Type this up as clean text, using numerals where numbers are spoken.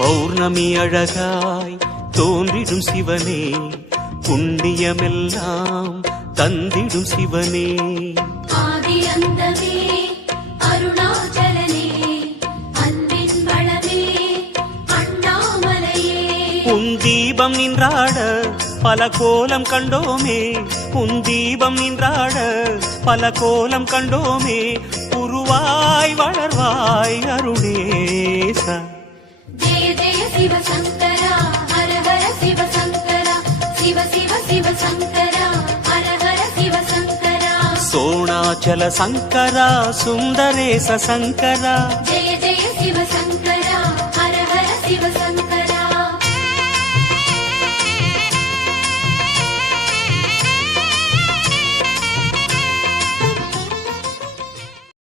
பௌர்ணமி அழகாய் தோன்றிடும் சிவனே, புண்ணியமெல்லாம் தந்திடும் சிவனே. ஆதி அந்தமே அருணாச்சலனே, அன்பின் வளமே அண்ணாமலையே. உன் தீபம் நின்றாட பல கோலம் கண்டோமே, உன் தீபம் நின்றாட பல கோலம் கண்டோமே. உருவாய் வளர்வாய் அருணேசா. ஜெய ஜெய சிவ சங்கரா, ஹர ஹர சிவ சங்கரா, சிவ சிவ சிவ சங்கரா, ஹர ஹர சிவ சங்கரா. சோணாச்சல சங்கரா, சுந்தரேச சங்கரா. ஜெய